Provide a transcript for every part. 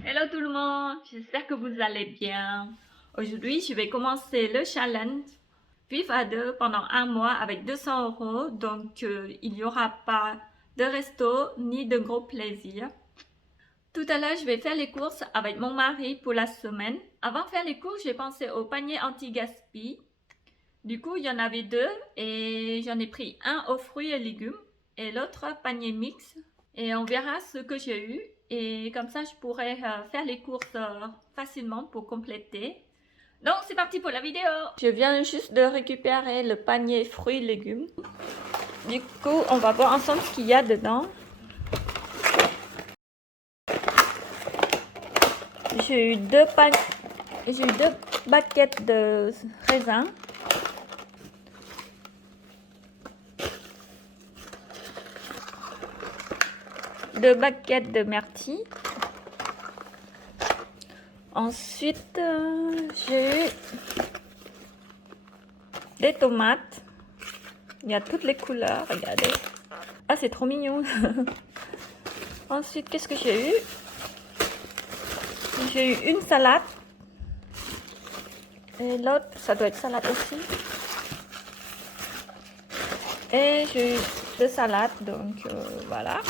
Hello tout le monde, j'espère que vous allez bien. Aujourd'hui, je vais commencer le challenge Vivre à deux pendant un mois avec 200 euros. Donc, il n'y aura pas de resto ni de gros plaisir. Tout à l'heure, je vais faire les courses avec mon mari pour la semaine. Avant de faire les courses, j'ai pensé au panier anti-gaspi. Du coup, il y en avait deux et j'en ai pris un aux fruits et légumes et l'autre panier mix. Et on verra ce que j'ai eu. Et comme ça, je pourrai faire les courses facilement pour compléter. Donc, c'est parti pour la vidéo. Je viens juste de récupérer le panier fruits et légumes. Du coup, on va voir ensemble ce qu'il y a dedans. J'ai eu deux baguettes de raisins. Deux baguettes de myrtille. Ensuite, j'ai eu des tomates. Il y a toutes les couleurs, regardez. Ah, c'est trop mignon. Ensuite, qu'est-ce que j'ai eu? J'ai eu une salade. Et l'autre, ça doit être salade aussi. Et j'ai eu deux salades, donc voilà.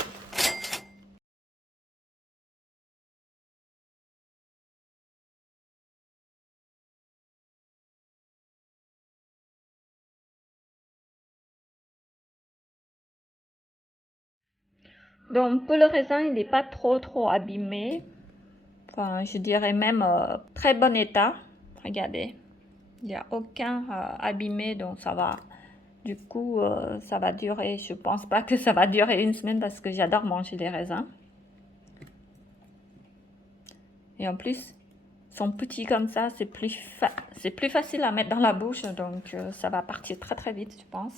Donc pour le raisin, il n'est pas trop abîmé. Enfin, je dirais même très bon état. Regardez, il n'y a aucun abîmé, donc ça va. Du coup, ça va durer. Je pense pas que ça va durer une semaine parce que j'adore manger les raisins. Et en plus, ils sont petits comme ça, c'est plus facile à mettre dans la bouche, donc ça va partir très vite, je pense.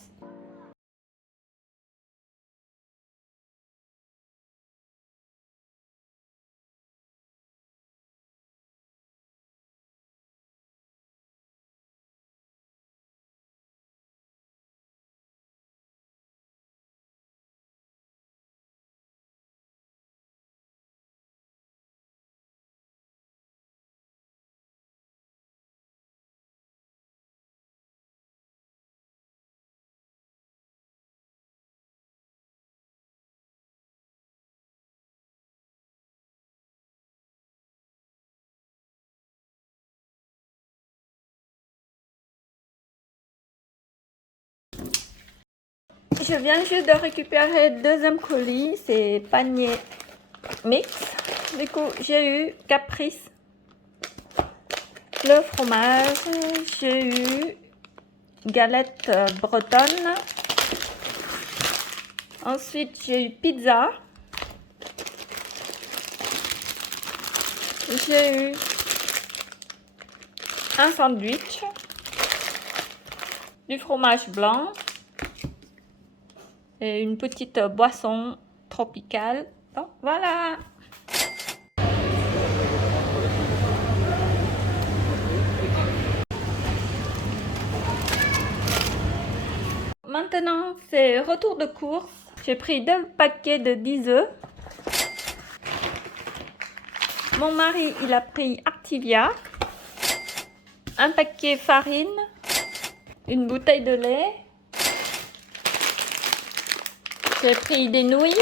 Je viens juste de récupérer le deuxième colis, c'est panier mix. Du coup, j'ai eu Caprice, le fromage, j'ai eu galette bretonne. Ensuite, j'ai eu pizza. J'ai eu un sandwich, du fromage blanc et une petite boisson tropicale. Donc voilà. Maintenant, c'est retour de course. J'ai pris deux paquets de 10 œufs. Mon mari, il a pris Activia, un paquet farine, une bouteille de lait. J'ai pris des nouilles,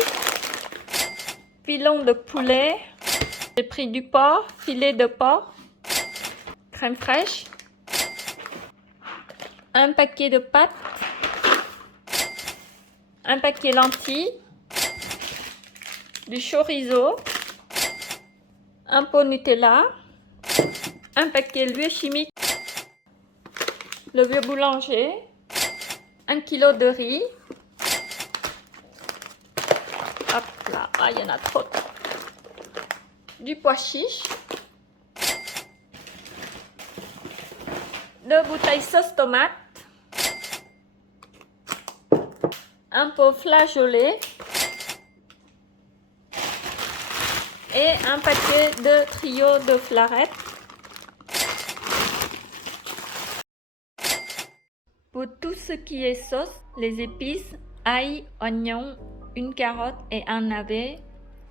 filon de poulet. J'ai pris du porc, filet de porc, crème fraîche, un paquet de pâtes, un paquet lentilles, du chorizo, un pot Nutella, un paquet l'huile chimique, le vieux boulanger, 1 kg de riz. Hop là, ah, il y en a trop. Du pois chiche, 2 bouteilles sauce tomate, un pot flageolet et un paquet de trio de flarettes. Pour tout ce qui est sauce, les épices, ail, oignon, une carotte et un navet,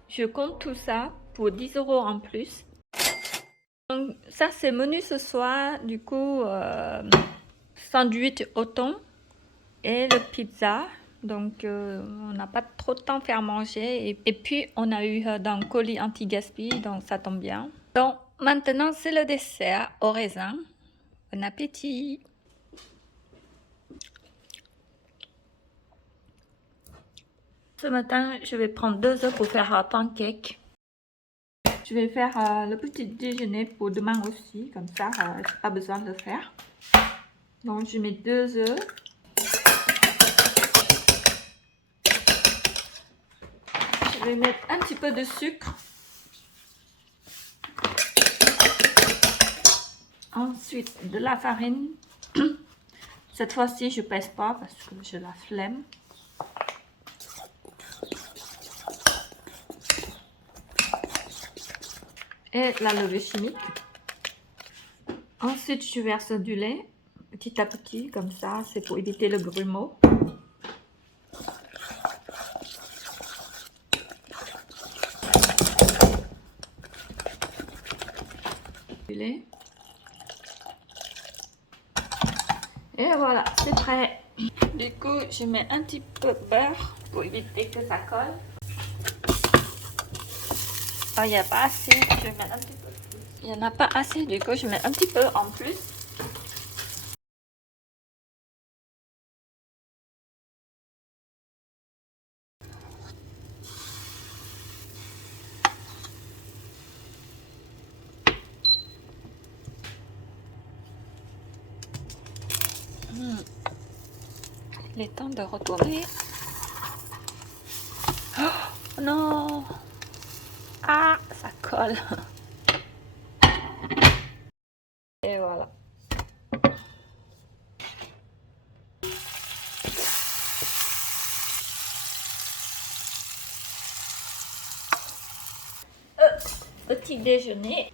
je compte tout ça pour 10 € en plus. Donc ça c'est menu ce soir, du coup sandwich au thon et le pizza. Donc on n'a pas trop de temps à faire manger et puis on a eu dans le colis anti-gaspi, donc ça tombe bien. Donc maintenant c'est le dessert au raisin. Bon appétit! Ce matin je vais prendre 2 œufs pour faire un pancake. Je vais faire le petit déjeuner pour demain aussi, comme ça j'ai pas besoin de le faire. Donc je mets 2 œufs. Je vais mettre un petit peu de sucre. Ensuite de la farine. Cette fois-ci je pèse pas parce que j'ai la flemme. Et la levure chimique. Ensuite je verse du lait petit à petit comme ça, c'est pour éviter le grumeau. Du lait. Et voilà, c'est prêt. Du coup, je mets un petit peu de beurre pour éviter que ça colle. Oh, il n'y a pas assez, je mets un petit peu plus. Il n'y en a pas assez, du coup, je mets un petit peu en plus. Il est temps de retourner. Oh non! Ah, ça colle. Et voilà. Petit déjeuner.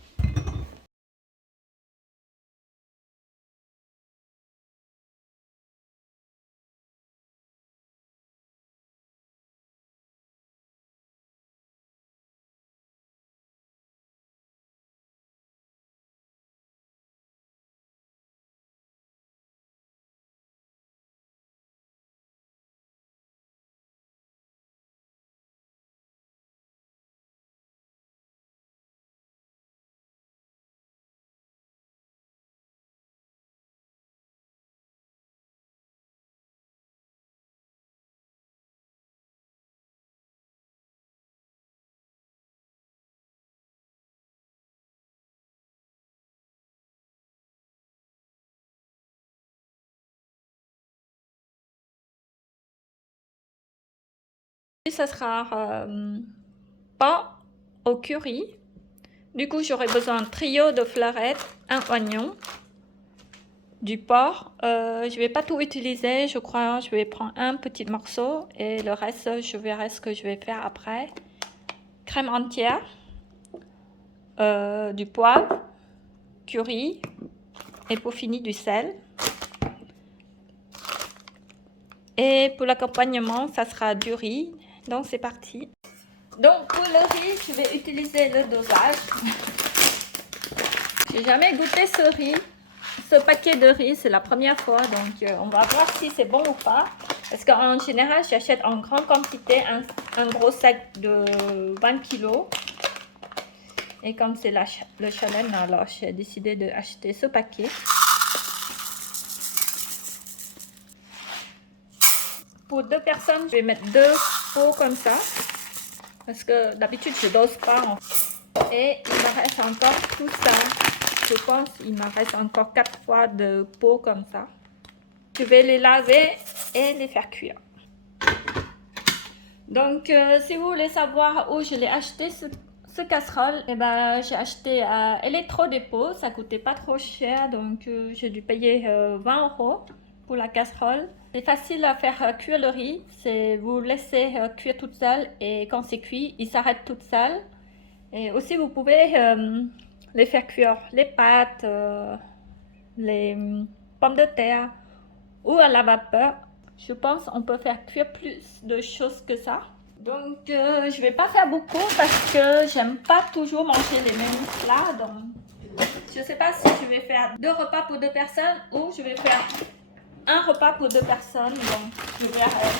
Ça sera pas au curry. Du coup, j'aurai besoin d'un trio de fleurettes, un oignon, du porc. Je vais pas tout utiliser, je crois. Je vais prendre un petit morceau et le reste, je verrai ce que je vais faire après. Crème entière, du poivre, curry et pour finir du sel. Et pour l'accompagnement, ça sera du riz. Donc c'est parti. Donc pour le riz, je vais utiliser le dosage. J'ai jamais goûté ce riz. Ce paquet de riz, c'est la première fois, donc on va voir si c'est bon ou pas. Parce qu'en général, j'achète en grande quantité un gros sac de 20 kg. Et comme c'est le challenge, alors j'ai décidé d'acheter ce paquet. Pour 2 personnes, je vais mettre 2 pots comme ça. Parce que d'habitude, je dose pas. Et il me reste encore tout ça. Je pense qu'il me reste encore 4 fois de pots comme ça. Je vais les laver et les faire cuire. Donc, si vous voulez savoir où je l'ai acheté, ce casserole, eh ben, j'ai acheté à Electro-Dépôt. Ça coûtait pas trop cher, donc j'ai dû payer 20 € pour la casserole. C'est facile à faire cuire le riz. Vous laissez cuire toute seule et quand c'est cuit, il s'arrête toute seule. Et aussi, vous pouvez les faire cuire les pâtes, les pommes de terre ou à la vapeur. Je pense qu'on peut faire cuire plus de choses que ça. Donc, je vais pas faire beaucoup parce que j'aime pas toujours manger les mêmes plats. Donc, je sais pas si je vais faire 2 repas pour 2 personnes ou je vais faire un repas pour 2 personnes. Donc, je verrai.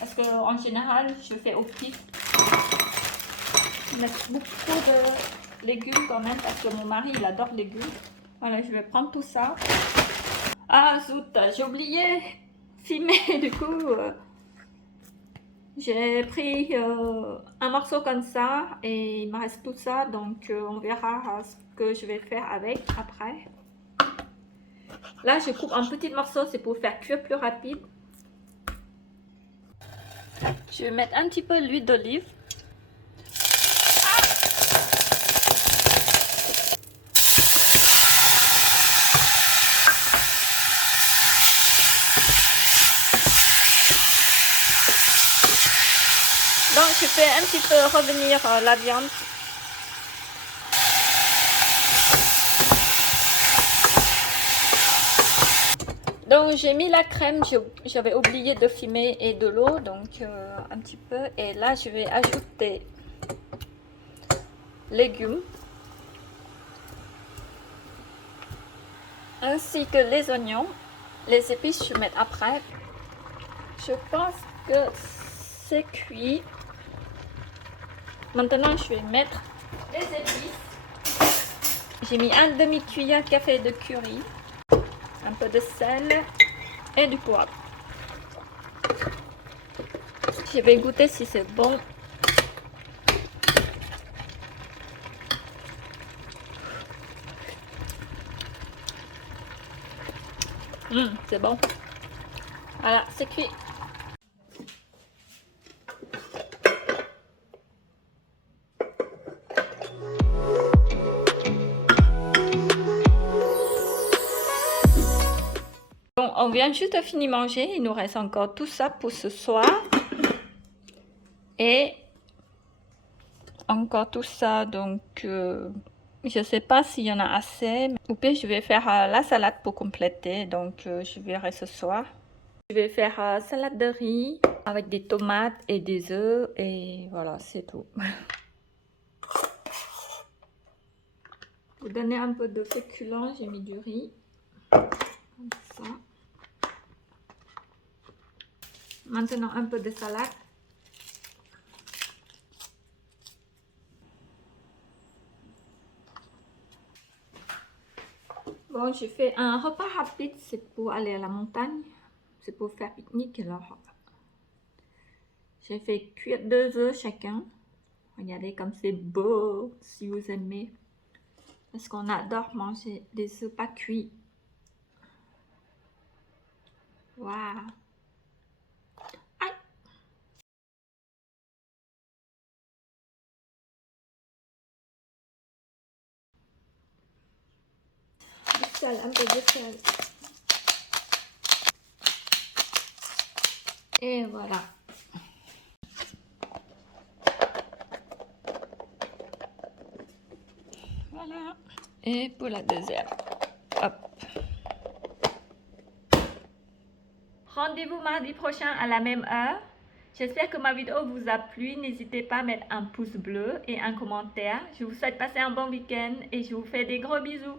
Parce que en général, je fais au pif. Je mets beaucoup de légumes quand même parce que mon mari, il adore légumes. Voilà, je vais prendre tout ça. Ah, zut, j'ai oublié filmer du coup. J'ai pris un morceau comme ça et il me reste tout ça, donc on verra ce que je vais faire avec après. Là, je coupe en petits morceaux, c'est pour faire cuire plus rapide. Je vais mettre un petit peu d'huile d'olive. Donc, je fais un petit peu revenir la viande. Donc, j'ai mis la crème, j'avais oublié de filmer, et de l'eau, donc un petit peu. Et là, je vais ajouter légumes, ainsi que les oignons. Les épices, je vais mettre après. Je pense que c'est cuit. Maintenant, je vais mettre les épices. J'ai mis un demi-cuillère café de curry, un peu de sel et du poivre. Je vais goûter si c'est bon. C'est bon. Voilà, c'est cuit. Bon, on vient juste de finir manger. Il nous reste encore tout ça pour ce soir. Et encore tout ça, donc je sais pas s'il y en a assez. Ou bien je vais faire la salade pour compléter, donc je verrai ce soir. Je vais faire salade de riz avec des tomates et des œufs et voilà, c'est tout. Pour donner un peu de féculent, j'ai mis du riz. Comme ça. Maintenant un peu de salade. Bon, j'ai fait un repas rapide, c'est pour aller à la montagne. C'est pour faire pique-nique. Alors, j'ai fait cuire 2 œufs chacun. Regardez comme c'est beau, si vous aimez. Parce qu'on adore manger des œufs pas cuits. Waouh! Aïe! Du sel, un peu de sel. Et voilà. Voilà. Et pour la deuxième. Hop. Rendez-vous mardi prochain à la même heure. J'espère que ma vidéo vous a plu. N'hésitez pas à mettre un pouce bleu et un commentaire. Je vous souhaite passer un bon week-end et je vous fais des gros bisous.